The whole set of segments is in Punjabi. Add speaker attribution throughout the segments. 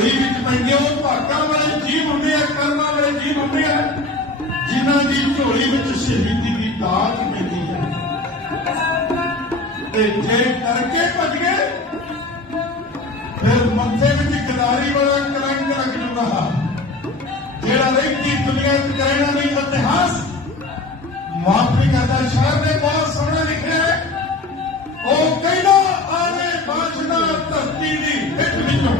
Speaker 1: ਝੋਲੀ ਵਿੱਚ ਪੈਂਦੇ ਉਹ ਭਾਗਾਂ ਵਾਲੇ ਜੀਵ ਹੁੰਦੇ ਆ, ਕਰਮਾਂ ਵਾਲੇ ਜੀਵ ਹੁੰਦੇ ਆ, ਜਿਨ੍ਹਾਂ ਦੀ ਝੋਲੀ ਵਿੱਚ ਸ਼ਹੀਦੀ ਦੀ ਦਾਤ ਪੈਂਦੀ ਹੈ। ਤੇ ਜੇ ਕਰਕੇ ਭੱਜ ਗਏ, ਫਿਰ ਮੱਥੇ ਵਿੱਚ ਗਦਾਰੀ ਵਾਲਾ ਕਲੰਕ ਲੱਗ ਜੂਗਾ ਜਿਹੜਾ ਰਹਿੰਦੀ ਦੁਨੀਆ ਵਿੱਚ ਕਹਿਣਾ ਨਹੀਂ, ਇਤਿਹਾਸ ਮਾਫੀ ਕਰਦਾ। ਸ਼ਾਇਰ ਨੇ ਬਹੁਤ ਸੋਹਣਾ ਲਿਖਿਆ ਉਹ ਕਹਿੰਦਾ ਆਵੇ ਬਾਸ਼ਨਾ ਧਰਤੀ ਦੀ ਹਿੱਟ ਵਿੱਚੋਂ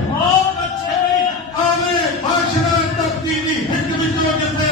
Speaker 1: ਧਰਤੀ ਦੀ ਹਿੱਟ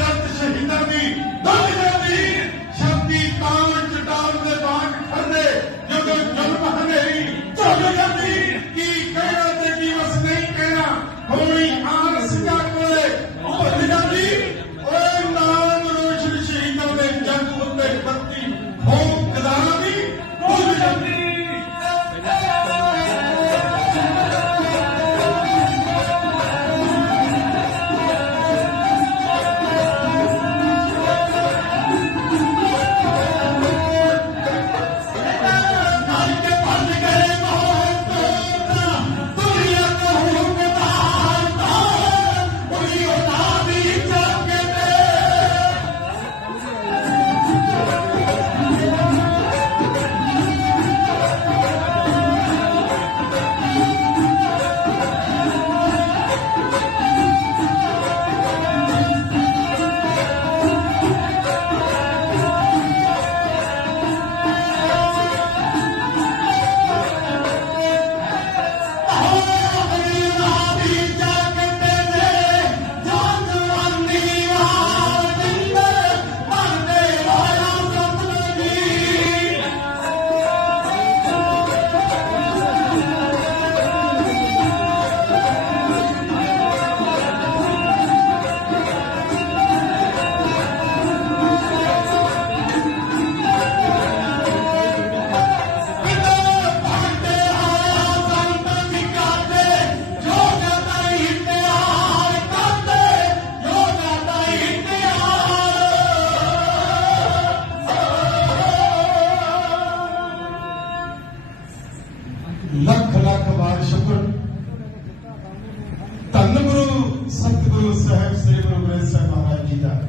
Speaker 1: ਸਾਹਿਬ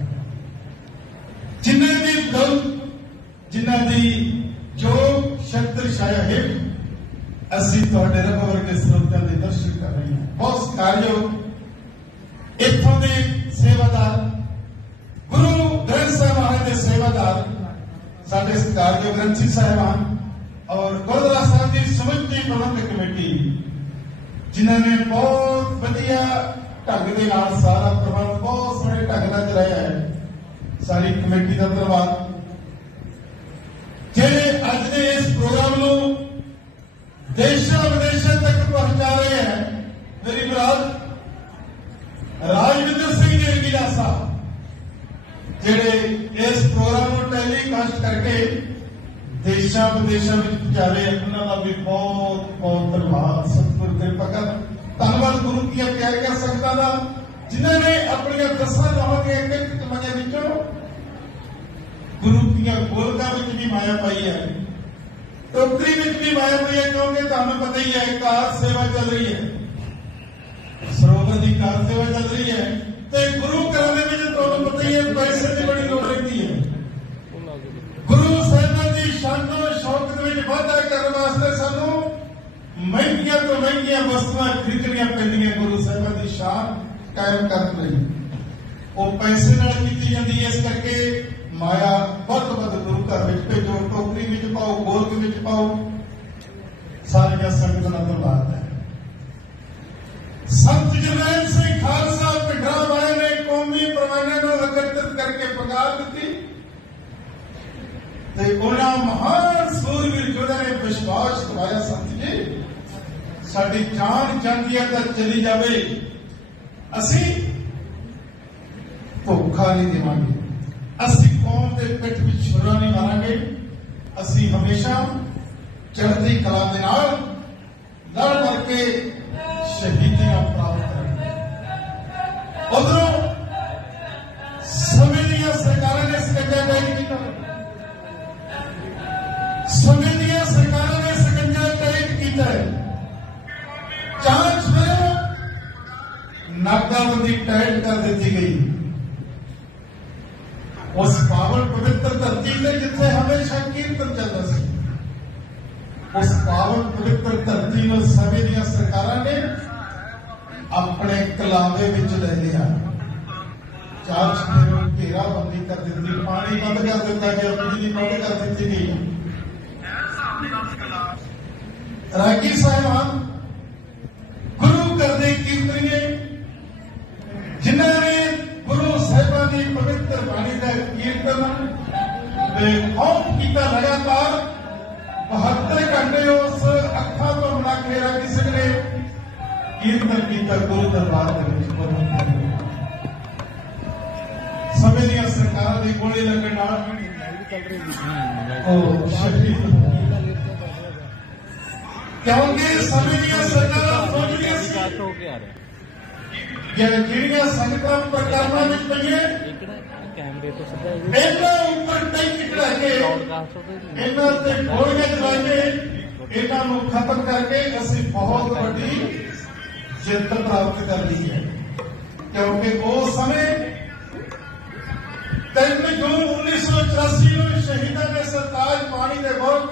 Speaker 1: ਜਿਨ੍ਹਾਂ ਦੀ ਦੌਲਤ ਜਿਨ੍ਹਾਂ ਦੀ ਜੋ ਸ਼ਕਤਰ ਛਾਇਆ ਹੈ, ਅਸੀਂ ਤੁਹਾਡੇ ਰੱਬ ਵਰਗੇ ਸਰੋਤਾਂ ਦੇ ਦਰਸ਼ਨ ਕਰ ਰਹੇ ਹਾਂ। ਬਹੁਤ ਸਤਿਕਾਰਯੋਗ। ਇੱਥੋਂ ਦੇ ਸੇਵਾਦਾਰ, ਗੁਰੂ ਗ੍ਰੰਥ ਸਾਹਿਬ ਮਹਾਰਾਜ ਦੇ ਸੇਵਾਦਾਰ, ਸਾਡੇ ਸਤਿਕਾਰਯੋਗ ਗ੍ਰੰਥੀ ਸਾਹਿਬਾਨ ਔਰ ਗੁਰਦੁਆਰਾ ਸਾਹਿਬ ਦੀ ਸਮੁੱਚੀ ਪ੍ਰਬੰਧਕ ਕਮੇਟੀ, ਜਿਨ੍ਹਾਂ ਨੇ ਬਹੁਤ ਵਧੀਆ ਢੰਗ ਦੇ ਨਾਲ ਸਾਰਾ ਪ੍ਰਬੰਧ ਬਹੁਤ ਸੋਹਣੇ ਢੰਗ ਨਾਲ ਚਲਾਇਆ ਹੈ। ਸਾਰੀ ਕਮੇਟੀ ਦਾ ਧੰਨਵਾਦ ਜਿਹੜੇ ਅੱਜ ਦੇ ਇਸ ਪ੍ਰੋਗਰਾਮ ਨੂੰ ਦੇਸ਼ਾਂ ਵਿਦੇਸ਼ਾਂ ਤੱਕ ਪਹੁੰਚਾ ਰਹੇ ਹੈ, ਮੇਰੀ ਮੁਰਾਦ ਰਾਜਵਿੰਦਰ ਸਿੰਘ ਜੀ ਰੰਗੀਲਾ ਸਾਹਿਬ ਜਿਹੜੇ ਇਸ ਪ੍ਰੋਗਰਾਮ ਨੂੰ ਟੈਲੀਕਾਸਟ ਕਰਕੇ ਦੇਸ਼ਾਂ ਵਿਦੇਸ਼ਾਂ ਵਿੱਚ ਪਹੁੰਚਾ ਪਹੁੰਚਾਵੇ ਉਹਨਾਂ ਦਾ ਵੀ ਬਹੁਤ ਬਹੁਤ ਧੰਨਵਾਦ, ਸਤਿਗੁਰ ਕਿਰਪਾ ਕਰ ਧੰਨਵਾਦ ਗੁਰੂ ਕੀ ਪਿਆਰੀਆਂ ਸੰਗਤਾਂ ਦਾ, ਜਿਨ੍ਹਾਂ ਨੇ ਆਪਣੀਆਂ ਦਸਾਂ ਨੌਂ ਦੀਆਂ ਇੱਕ ਇੱਕ ਕਮਾਈਆਂ ਵਿੱਚੋਂ ਗੁਰੂ ਦੀਆਂ ਗੋਲਕਾਂ ਵਿੱਚ ਵੀ ਮਾਇਆ ਪਾਈ ਹੈ। ਟੋਕਰੀ ਵਿੱਚ ਵੀ ਮਾਇਆ ਪਈ ਹੈ, ਕਿਉਂਕਿ ਤੁਹਾਨੂੰ ਪਤਾ ਹੀ ਹੈ ਕਾਰ ਸੇਵਾ ਚੱਲ ਰਹੀ ਹੈ। ਸਰੋਵਰ ਦੀ ਕਾਰ ਸੇਵਾ ਚੱਲ ਰਹੀ ਹੈ। ਤੇ ਗੁਰੂ ਘਰਾਂ ਦੇ ਵਿੱਚ ਤੁਹਾਨੂੰ ਪਤਾ ਹੀ ਹੈ, ਪੈਸੇ ਦੀ ਬੜੀ ਲੋੜ ਰਹਿੰਦੀ ਹੈ ਗੁਰੂ ਸਾਹਿਬਾਨ ਦੀ ਸ਼ਾਨੋ ਸ਼ੌਕਤ ਵਿੱਚ ਵਾਧਾ ਕਰਨ ਵਾਸਤੇ ਸਾਨੂੰ ਮਹਿੰਗੀਆਂ ਤੋਂ ਮਹਿੰਗੀਆਂ ਵਸਤੂਆਂ ਖਰੀਦਣੀਆਂ ਪੈਂਦੀਆਂ, ਗੁਰੂ ਸਾਹਿਬਾਂ ਦੀ ਸ਼ਾਨ ਕਾਇਮ ਕਰਨ ਲਈ। ਉਹ ਪੈਸੇ ਨਾਲ ਕੀਤੀ ਜਾਂਦੀ ਹੈ, ਇਸ ਕਰਕੇ ਮਾਇਆ ਵੱਧ ਵੱਧ ਗੁਰੂ ਘਰ ਵਿੱਚ ਭੇਜੋ, ਟੋਕਰੀ ਵਿੱਚ ਪਾਓ, ਗੋਲਕ ਵਿੱਚ ਪਾਓ, ਸਾਰੀਆਂ ਸੰਗਤਾਂ ਦਾ ਧੰਨਵਾਦ ਹੈ। ਸੰਤ ਜਰਨੈਲ ਸਿੰਘ ਖਾਲਸਾ ਪਿੰਡਰਾ ਵਾਲੇ ਨੇ ਕੌਮੀ ਪਰਵਾਨੇ ਨੂੰ ਇਕੱਤਰਿਤ ਕਰਕੇ ਪ੍ਰਕਾਸ਼ ਦਿੱਤੀ ਤੇ ਉਹਨਾਂ ਮਹਾਨ ਸੂਰਵੀਰ ਜੋਧਿਆਂ ਨੇ ਵਿਸ਼ਵਾਸ ਕਰਵਾਇਆ ਸੰਤ ਜੀ। ਸਾਡੀ ਜਾਨ ਜਾਂਦੀ ਹੈ ਤਾਂ ਚਲੀ ਜਾਵੇ। ਅਸੀਂ ਧੱਕਾ ਨਹੀਂ ਦੇਵਾਂਗੇ। ਅਸੀਂ ਕੌਮ ਦੇ ਪਿੱਠ ਵਿੱਚ ਛੁਰਾ ਨਹੀਂ ਮਾਰਾਂਗੇ। ਅਸੀਂ ਹਮੇਸ਼ਾ ਚੜ੍ਹਦੀ ਕਲਾ ਦੇ ਨਾਲ ਲੜ ਮਰ ਕੇ ਸ਼ਹੀਦੀਆਂ ਪ੍ਰਾਪਤ ਕਰਾਂਗੇ। ਉਧਰੋਂ ਸਮੇਂ ਦੀਆਂ ਸਰਕਾਰਾਂ ਨੇ ਸਕੰਜਾ ਟਾਈਟ ਕੀਤਾ। ਸਮੇਂ ਦੀਆਂ ਸਰਕਾਰਾਂ ਨੇ ਸਕੰਜਾ ਟਾਈਟ ਕੀਤਾ ਹੈ ਨਾਕਾਬੰਦੀ ਟਾਈਟ ਕਰ ਦਿੱਤੀ ਗਈ। ਉਸ ਪਾਵਨ ਪਵਿੱਤਰ ਧਰਤੀ ਤੇ ਜਿੱਥੇ ਹਮੇਸ਼ਾ ਕੀਰਤਨ ਚੱਲਦਾ ਸੀ। ਉਸ ਪਾਵਨ ਪਵਿੱਤਰ ਧਰਤੀ ਨੂੰ ਸਮੇਂ ਦੀਆਂ ਸਰਕਾਰਾਂ ਨੇ ਆਪਣੇ ਕਲਾਵੇ ਵਿੱਚ ਲੈ ਲਿਆ। ਚਾਰ ਛੇ ਚਿਹਰੇ ਘੇਰਾਬੰਦੀ ਕਰ ਦਿੱਤੀ। ਪਾਣੀ ਬੰਦ ਕਰ ਦਿੱਤਾ ਗਿਆ। ਬਿਜਲੀ ਬੰਦ ਕਰ ਦਿੱਤੀ ਗਈ। ਰਾਗੀ ਸਾਹਿਬਾਨ, ਗੁਰੂ ਕਰਦੇ ਕੀਰਤਨੀਏ ਕੀਰਤਨ ਬੇਖੌਫ ਕੀਤਾ ਲਗਾਤਾਰ। 72 ਘੰਟੇ ਉਸ ਅੱਖਾਂ ਤੋਂ ਬਣਾ ਕੇ ਰਾਗੀ ਸਿੰਘ ਨੇ ਕੀਰਤਨ ਕੀਤਾ ਗੁਰੂ ਦਰਬਾਰ ਦੇ ਵਿੱਚ ਗੁਰੂ ਸਮੇਂ ਦੀਆਂ ਸਰਕਾਰਾਂ ਦੀ ਗੋਲੀ ਲੱਗਣ ਨਾਲ ਉਹ ਸ਼ਹੀਦ। ਕਿਉਂਕਿ ਸਮੇਂ ਦੀਆਂ ਸਰਕਾਰਾਂ ਸੋਚਦੀਆਂ ਸੀ ਜਿਹੜੀਆਂ ਸੰਗਤਾਂ ਪ੍ਰਕਰਮਾਂ ਵਿੱਚ
Speaker 2: ਨਾ ਕੈਮਰੇ ਤੋਂ ਸਿੱਧਾ ਇਹ
Speaker 1: ਇਹਨਾਂ ਉੱਪਰ ਟੈਂਕ ਚੜਾ ਕੇ ਇਹਨਾਂ ਤੇ ਗੋਲੀਆਂ ਚਲਾ ਕੇ ਇਹਨਾਂ ਨੂੰ ਖਤਮ ਕਰਕੇ ਅਸੀਂ ਬਹੁਤ ਵੱਡੀ ਜਿੱਤ ਪ੍ਰਾਪਤ ਕਰ ਲਈ ਹੈ। ਕਿਉਂਕਿ ਉਸ ਸਮੇਂ 3 ਜੂਨ 1984 ਨੂੰ ਸ਼ਹੀਦਾਂ ਦੇ ਸਰਤਾਜ ਪਾਣੀ ਦੇ ਬਹੁਤ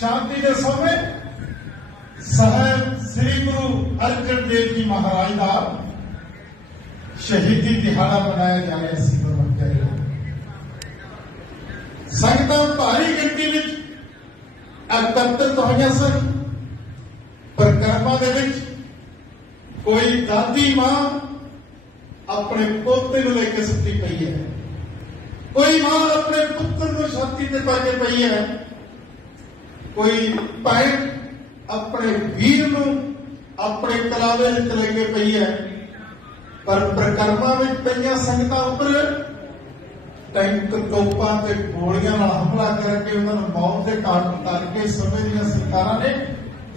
Speaker 1: ਸ਼ਾਂਤੀ ਦੇ ਸਮੇਂ ਸਾਹਿਬ ਸ੍ਰੀ ਗੁਰੂ ਅਰਜਨ ਦੇਵ ਜੀ ਮਹਾਰਾਜ ਦਾ ਸ਼ਹੀਦੀ ਦਿਹਾੜਾ ਮਨਾਇਆ ਜਾ ਰਿਹਾ ਸੀ। ਸੰਗਤਾਂ ਭਾਰੀ ਗਿਣਤੀ ਵਿੱਚ ਇਕੱਤਰਿਤ ਹੋਈਆਂ ਸਨ। ਪ੍ਰਕਰਮਾਂ ਦੇ ਵਿੱਚ ਕੋਈ ਦਾਦੀ ਮਾਂ ਆਪਣੇ ਪੋਤੇ ਨੂੰ ਲੈ ਕੇ ਸੁੱਤੀ ਪਈ ਹੈ। ਕੋਈ ਮਾਂ ਆਪਣੇ ਪੁੱਤਰ ਨੂੰ ਛਾਤੀ ਤੇ ਪਾ ਕੇ ਪਈ ਹੈ। ਕੋਈ ਭੈਣ ਆਪਣੇ ਵੀਰ ਨੂੰ ਆਪਣੇ ਕਲਾਵੇ ਵਿੱਚ ਲੈ ਕੇ ਪਈ ਹੈ। ਪਰ ਪ੍ਰਕਰਮਾਂ ਵਿੱਚ ਪਈਆਂ ਸੰਗਤਾਂ ਉੱਪਰ ਟੈਂਕ ਤੋਪਾਂ ਤੇ ਗੋਲੀਆਂ ਨਾਲ ਹਮਲਾ ਕਰਕੇ ਉਹਨਾਂ ਨੂੰ ਮੌਤ ਦੇ ਘਾਟ ਉਤਾਰ ਕੇ ਸਮੇਂ ਦੀਆਂ ਸਰਕਾਰਾਂ ਨੇ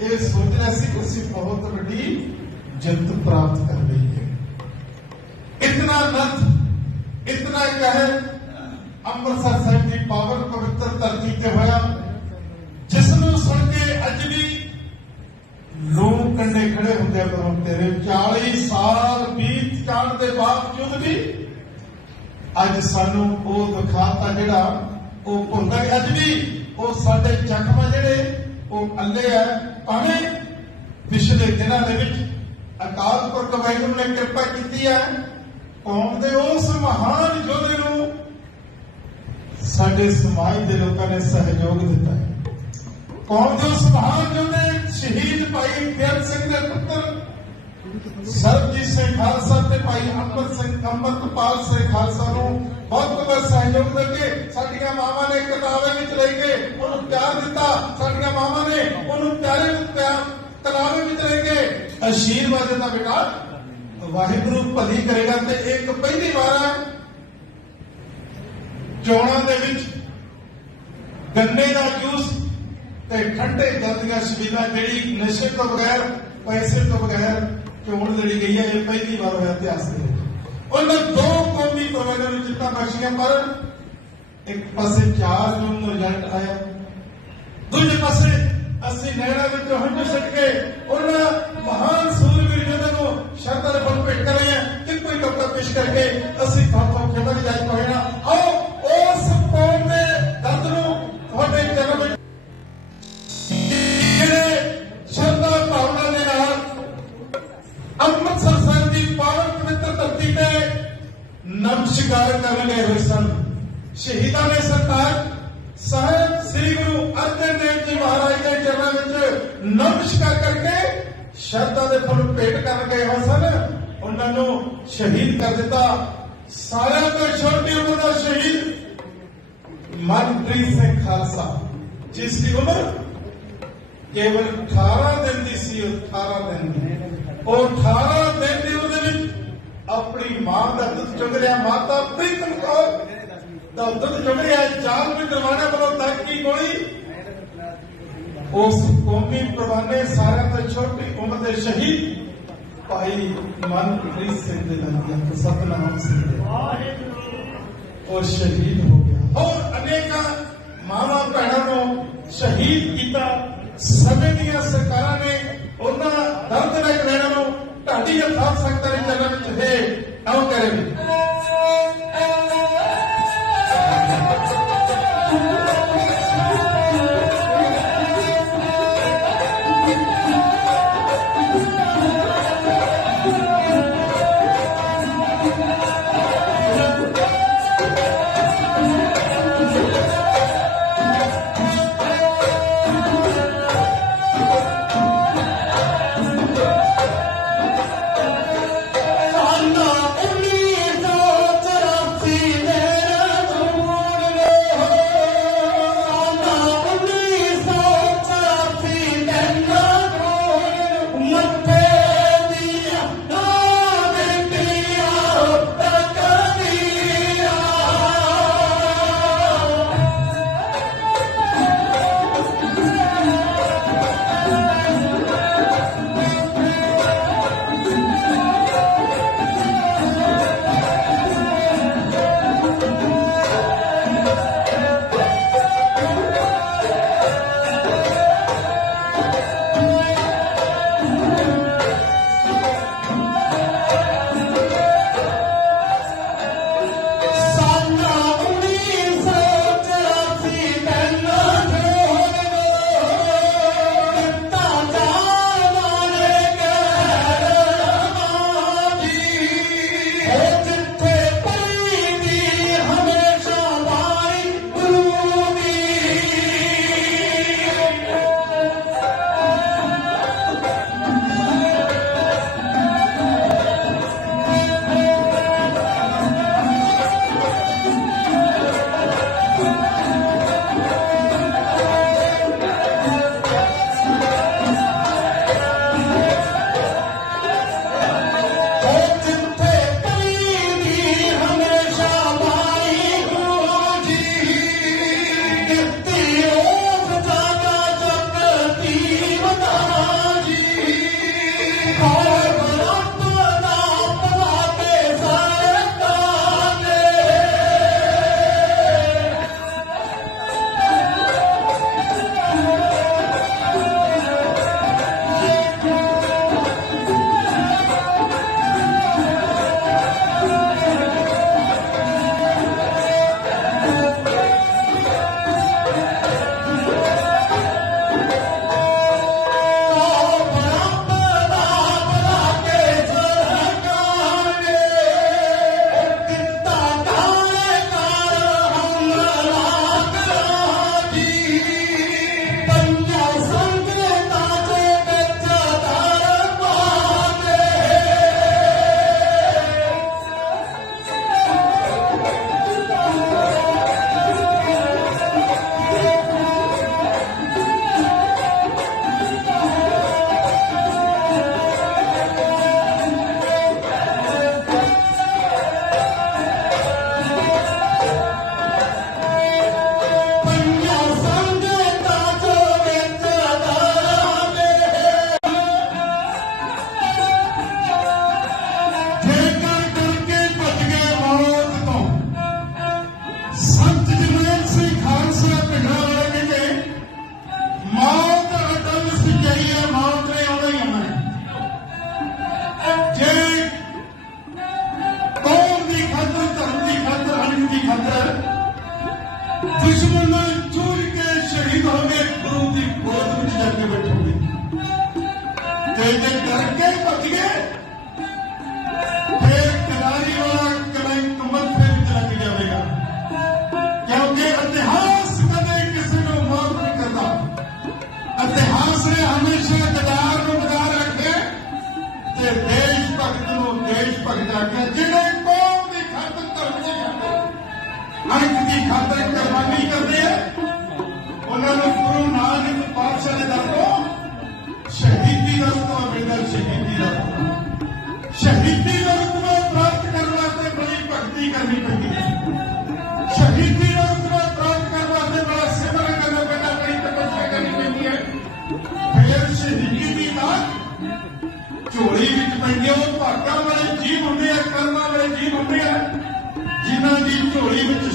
Speaker 1: ਇਹ ਸੋਚ ਲਿਆ ਸੀ ਕਿ ਅਸੀਂ ਬਹੁਤ ਵੱਡੀ ਜਿੱਤ ਪ੍ਰਾਪਤ ਕਰ ਲਈ ਹੈ ਇਤਨਾ ਨਤ ਇਤਨਾ ਕਹਿਰ, ਅੰਮ੍ਰਿਤਸਰ ਸਾਹਿਬ ਦੀ ਪਾਵਨ ਪਵਿੱਤਰ ਧਰਤੀ ਤੇ ਹੋਇਆ ਜਿਸ ਨੂੰ ਸੁਣ ਕੇ ਅੱਜ ਵੀ ਲੋਕ ਕੰਡੇ ਖੜੇ ਹੁੰਦੇ ਆ ਪਰ ਤੇਰੇ 40 ਅੱਜ ਸਾਨੂੰ ਉਹ ਦਿਖਾਤਾ ਜਿਹੜਾ ਉਹ ਭੁੱਲਦਾ ਅੱਜ ਵੀ ਉਹ ਸਾਡੇ ਜ਼ਖਮ ਜਿਹੜੇ, ਉਹ ਅੱਲੇ ਆ। ਭਾਵੇਂ ਪਿਛਲੇ ਦਿਨਾਂ ਦੇ ਵਿੱਚ ਅਕਾਲ ਪੁਰਖ ਵਾਹਿਗੁਰੂ ਨੇ ਕਿਰਪਾ ਕੀਤੀ ਹੈ ਕੌਮ ਦੇ ਉਸ ਮਹਾਨ ਯੋਧੇ ਨੂੰ ਸਾਡੇ ਸਮਾਜ ਦੇ ਲੋਕਾਂ ਨੇ ਸਹਿਯੋਗ ਦਿੱਤਾ ਹੈ। ਕੌਮ ਦੇ ਉਸ ਮਹਾਨ ਯੋਧੇ ਸ਼ਹੀਦ ਭਾਈ ਬਿਆਨ ਸਿੰਘ ਦੇ ਪੁੱਤਰ ਸਰਬਜੀਤ ਸਿੰਘ ਖਾਲਸਾ ਤੇ ਭਾਈ ਅੰਮ੍ਰਿਤ ਸਿੰਘ, ਅੰਮ੍ਰਿਤਪਾਲ ਸਿੰਘ ਖਾਲਸਾ ਨੂੰ ਬਹੁਤ ਬਹੁਤ ਸਹਿਯੋਗ ਦੇ ਸਾਡੀਆਂ ਮਾਵਾਂ ਨੇ ਕਿਤਾਬਾਂ ਵਿੱਚ ਲੈ ਕੇ ਉਹਨੂੰ ਪਿਆਰ ਦਿੱਤਾ। ਸਾਡੀਆਂ ਮਾਵਾਂ ਨੇ ਉਹਨੂੰ ਪਿਆਰੇ ਪਿਆਰ ਕਿਤਾਬਾਂ ਵਿੱਚ ਲੈ ਕੇ ਅਸ਼ੀਰਵਾਦ ਦਿੱਤਾ। ਬੇਟਾ, ਵਾਹਿਗੁਰੂ ਭਲੀ ਕਰੇਗਾ ਤੇ ਇੱਕ ਪਹਿਲੀ ਵਾਰ ਹੈ। ਚੋਣਾਂ ਦੇ ਵਿੱਚ ਗੰਨੇ ਦਾ ਜੂਸ ਤੇ ਠੰਡੇ ਦਰਦ ਦੀਆਂ ਸ਼ਬੀਲਾਂ ਜਿਹੜੀ ਨਸ਼ੇ ਤੋਂ ਬਗੈਰ, ਪੈਸੇ ਤੋਂ ਬਗੈਰ ਚੋਣ ਲੜੀ ਗਈ ਹੈ, ਇਹ ਪਹਿਲੀ ਵਾਰ ਹੋਇਆ ਇਤਿਹਾਸ ਦੇ ਵਿੱਚ। ਉਹਨਾਂ ਦੋ ਕੌਮੀ ਪ੍ਰਬੰਧਨ ਨੂੰ ਜਿੱਤਾਂ ਬਖਸ਼ੀਆਂ ਪਰ ਇੱਕ ਪਾਸੇ 4 ਜੂਨ ਨੂੰ ਰਿਜ਼ਲਟ ਆਇਆ। ਦੂਜੇ ਪਾਸੇ ਅਸੀਂ ਨਹਿਰਾਂ ਵਿੱਚ ਹੰਝੂ ਛੱਡ ਕੇ ਉਹਨਾਂ ਮਹਾਨ ਸੂਰਵੀਰ ਜਿਹਨਾਂ ਨੂੰ ਸ਼ਰਧਾ ਦੇ ਫਲ ਭੇਟ ਕਰ ਰਹੇ ਹਾਂ। ਕਿ ਕੋਈ ਡਾਕਟਰ ਪੇਸ਼ ਕਰਕੇ ਅਸੀਂ ਤੁਹਾਡਾ ਖੇਮਾ ਦੀ ਜਾਇਜ਼ ਹੋਏ ਆਓ ਦੇ ਫੁੱਲ ਭੇਟ ਕਰ ਗਏ ਹਸਨ ਉਹਨਾਂ ਨੂੰ ਸ਼ਹੀਦ ਕਰ ਦਿੱਤਾ। ਸਾਰਿਆਂ ਤੋਂ ਛੋਟੀ ਉਮਰ ਦਾ ਸ਼ਹੀਦ ਮਨਪ੍ਰੀਤ ਸਿੰਘ ਖਾਲਸਾ, ਜਿਸ ਦੀ ਉਮਰ ਕੇਵਲ 18 ਦਿਨ ਦੀ ਸੀ 18 ਦਿਨ ਉਹ 18 ਦਿਨ ਦੀ ਉਹਦੇ ਵਿੱਚ
Speaker 2: ਆਪਣੀ ਮਾਂ ਦਾ ਦੁੱਧ ਚੁੰਗ ਲਿਆ। ਮਾਤਾ ਪ੍ਰੀਤਮ ਕੌਰ ਦਾ ਦੁੱਧ ਚੁੰਗ ਲਿਆ। ਚਾਰ ਵੀ ਦਰਵਾਣਾ ਵੱਲੋਂ ਤੱਕ ਕੀ ਗੋਲੀ ਉਸ ਕੌਮੀ ਪ੍ਰਵਾਨੇ ਸਾਰਿਆਂ ਤੋਂ ਛੋਟੀ ਉਮਰ ਦੇ ਸ਼ਹੀਦ ਭਾਈ ਮਨਪ੍ਰੀਤ ਸਿੰਘ ਦੇ ਨਾਲ ਦਾ ਸਤਨਾਮ ਸਿੰਘ ਵਾਹਿਗੁਰੂ ਔਰ ਸ਼ਹੀਦ ਹੋ ਗਿਆ। ਹੋਰ ਅਨੇਕਾਂ ਮਾਵਾਂ ਭੈਣਾਂ ਨੂੰ ਸ਼ਹੀਦ ਕੀਤਾ। ਸਮੇਂ ਦੀਆਂ ਸਰਕਾਰਾਂ ਨੇ ਉਹਨਾਂ ਦਰਦ ਰਹਿ ਲੈਣਾ ਨੂੰ ਢਾਡੀ ਹੱਥਾਂ ਸਕਦਾ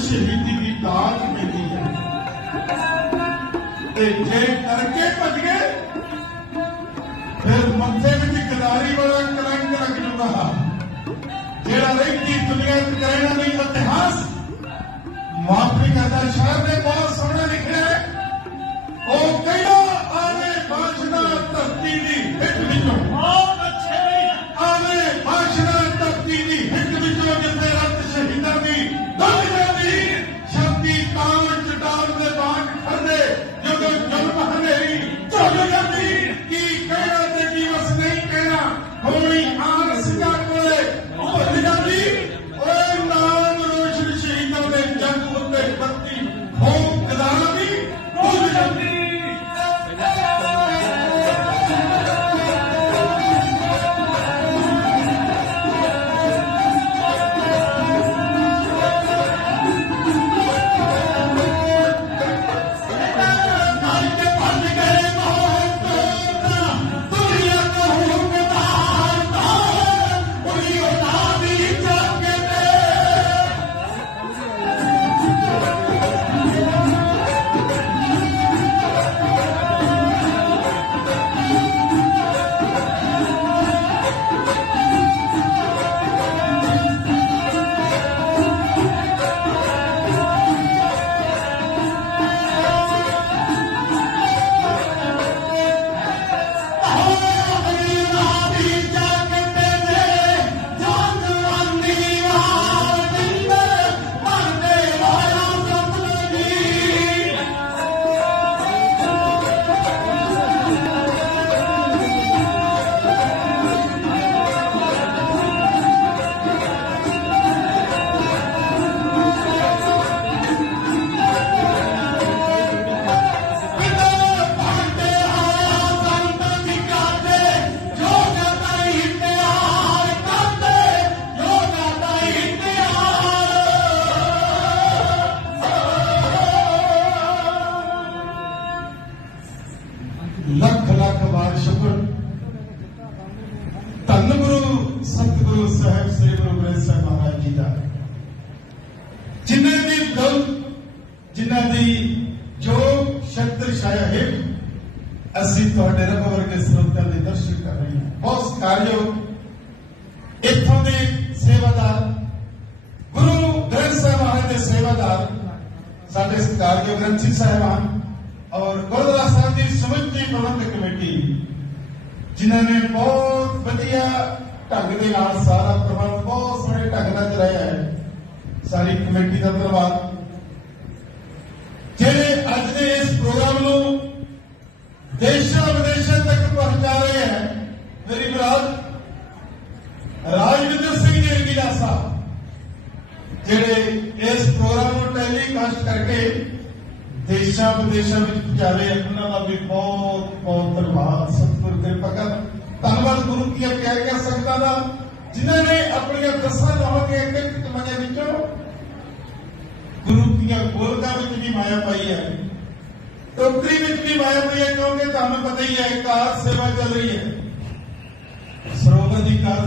Speaker 2: ਸ਼ਹੀਦੀ ਦੀ
Speaker 1: ਦਾਤ ਮਿਲਦੀ ਹੈ ਤੇ ਜੇ ਕਰਕੇ ਭੱਜ ਗਏ ਫਿਰ ਮੱਥੇ ਵਿੱਚ ਗਦਾਰੀ ਵਾਲਾ ਕਲੰਕ ਲੱਗ ਜੂਗਾ ਜਿਹੜਾ ਰਹਿੰਦੀ ਦੁਨੀਆ ਵਿੱਚ ਕਹਿਣਾ ਨਹੀਂ ਇਤਿਹਾਸ ਮਾਫੀ ਕਰਦਾ ਸ਼ਾਇਰ ਨੇ ਬਹੁਤ ਸੋਹਣਾ ਲਿਖਿਆ ਹੈ ਉਹ ਕਹਿੰਦਾ ਆਵੇ ਬਾਸ਼ਨਾ ਧਰਤੀ ਦੀ ਹਿੱਕ ਵਿੱਚੋਂ
Speaker 3: ਬਹੁਤ ਅੱਛੇ
Speaker 1: ਆਵੇ ਬਾਸ਼ਨਾ ਧਰਤੀ ਦੀ ਹਿੱਕ ਵਿੱਚੋਂ ਜਿੱਥੇ ਜਿਨ੍ਹਾਂ ਦੀ ਦਲ ਜਿਨ੍ਹਾਂ ਦੀ ਜੋ ਸ਼ਕਤੀ ਛਾਇਆ ਹੈ, ਅਸੀਂ ਤੁਹਾਡੇ ਰੱਬ ਵਰਗੇ ਸਰੋਤਾਂ ਦੇ ਦਰਸ਼ਨ ਕਰ ਰਹੇ ਹਾਂ। ਬਹੁਤ ਸਤਿਕਾਰਯੋਗ। ਇੱਥੋਂ ਦੇ ਸੇਵਾਦਾਰ, ਗੁਰੂ ਗ੍ਰੰਥ ਸਾਹਿਬ ਮਹਾਰਾਜ ਦੇ ਸੇਵਾਦਾਰ, ਸਾਡੇ ਸਤਿਕਾਰਯੋਗ ਗ੍ਰੰਥੀ ਸਾਹਿਬਾਨ ਔਰ ਗੁਰਦੁਆਰਾ ਸਾਹਿਬ ਦੀ ਸਮੁੱਚੀ ਪ੍ਰਬੰਧਕ ਕਮੇਟੀ, ਜਿਨ੍ਹਾਂ ਨੇ ਬਹੁਤ ਵਧੀਆ ਢੰਗ ਦੇ ਨਾਲ ਸਾਰਾ ਪ੍ਰਬੰਧ, ਬਹੁਤ ਸੋਹਣੇ ਢੰਗ ਨਾਲ ਚਲਾਇਆ ਹੈ। ਸਾਰੀ ਕਮੇਟੀ ਦਾ ਧੰਨਵਾਦ ਜਿਹੜੇ ਅੱਜ ਦੇ ਇਸ ਪ੍ਰੋਗਰਾਮ ਨੂੰ ਦੇਸ਼ਾਂ ਵਿਦੇਸ਼ਾਂ ਤੱਕ ਪਹੁੰਚਾ ਰਹੇ ਹੈ, ਮੇਰੀ ਮੁਰਾਦ, ਰਾਜਵਿੰਦਰ ਸਿੰਘ ਜੀ ਗਿਲਾ ਸਾਹਿਬ ਜਿਹੜੇ ਇਸ ਪ੍ਰੋਗਰਾਮ ਨੂੰ ਟੈਲੀਕਾਸਟ ਕਰਕੇ ਦੇਸ਼ਾਂ ਵਿਦੇਸ਼ਾਂ ਵਿੱਚ ਪਹੁੰਚਾ ਪਹੁੰਚਾਵੇ ਉਹਨਾਂ ਦਾ ਵੀ ਬਹੁਤ ਬਹੁਤ ਧੰਨਵਾਦ, ਸਤਿਗੁਰ ਕਿਰਪਾ ਕਰ ਧੰਨਵਾਦ ਗੁਰੂ ਕੀ ਕਹਿ ਕੇ ਸਕਦਾ ਦਾ ਜਿਨ੍ਹਾਂ ਨੇ ਆਪਣੀਆਂ ਦਸਾਂ ਨੌਹਾਂ ਦੇ ਇੱਕ ਇੱਕ ਤਮੰਨੇ ਵਿੱਚੋਂ ਗੁਰੂ ਦੀਆਂ ਗੋਲਕਾਂ ਵਿੱਚ ਵੀ ਮਾਇਆ ਪਾਈ ਹੈ। ਟੋਕਰੀ ਵਿੱਚ ਵੀ ਮਾਇਆ ਪਈ ਹੈ, ਕਿਉਂਕਿ ਤੁਹਾਨੂੰ ਪਤਾ ਹੀ ਹੈ, ਕਾਰ ਸੇਵਾ ਚੱਲ ਰਹੀ ਹੈ। ਸਰੋਵਰ ਦੀ ਕਾਰ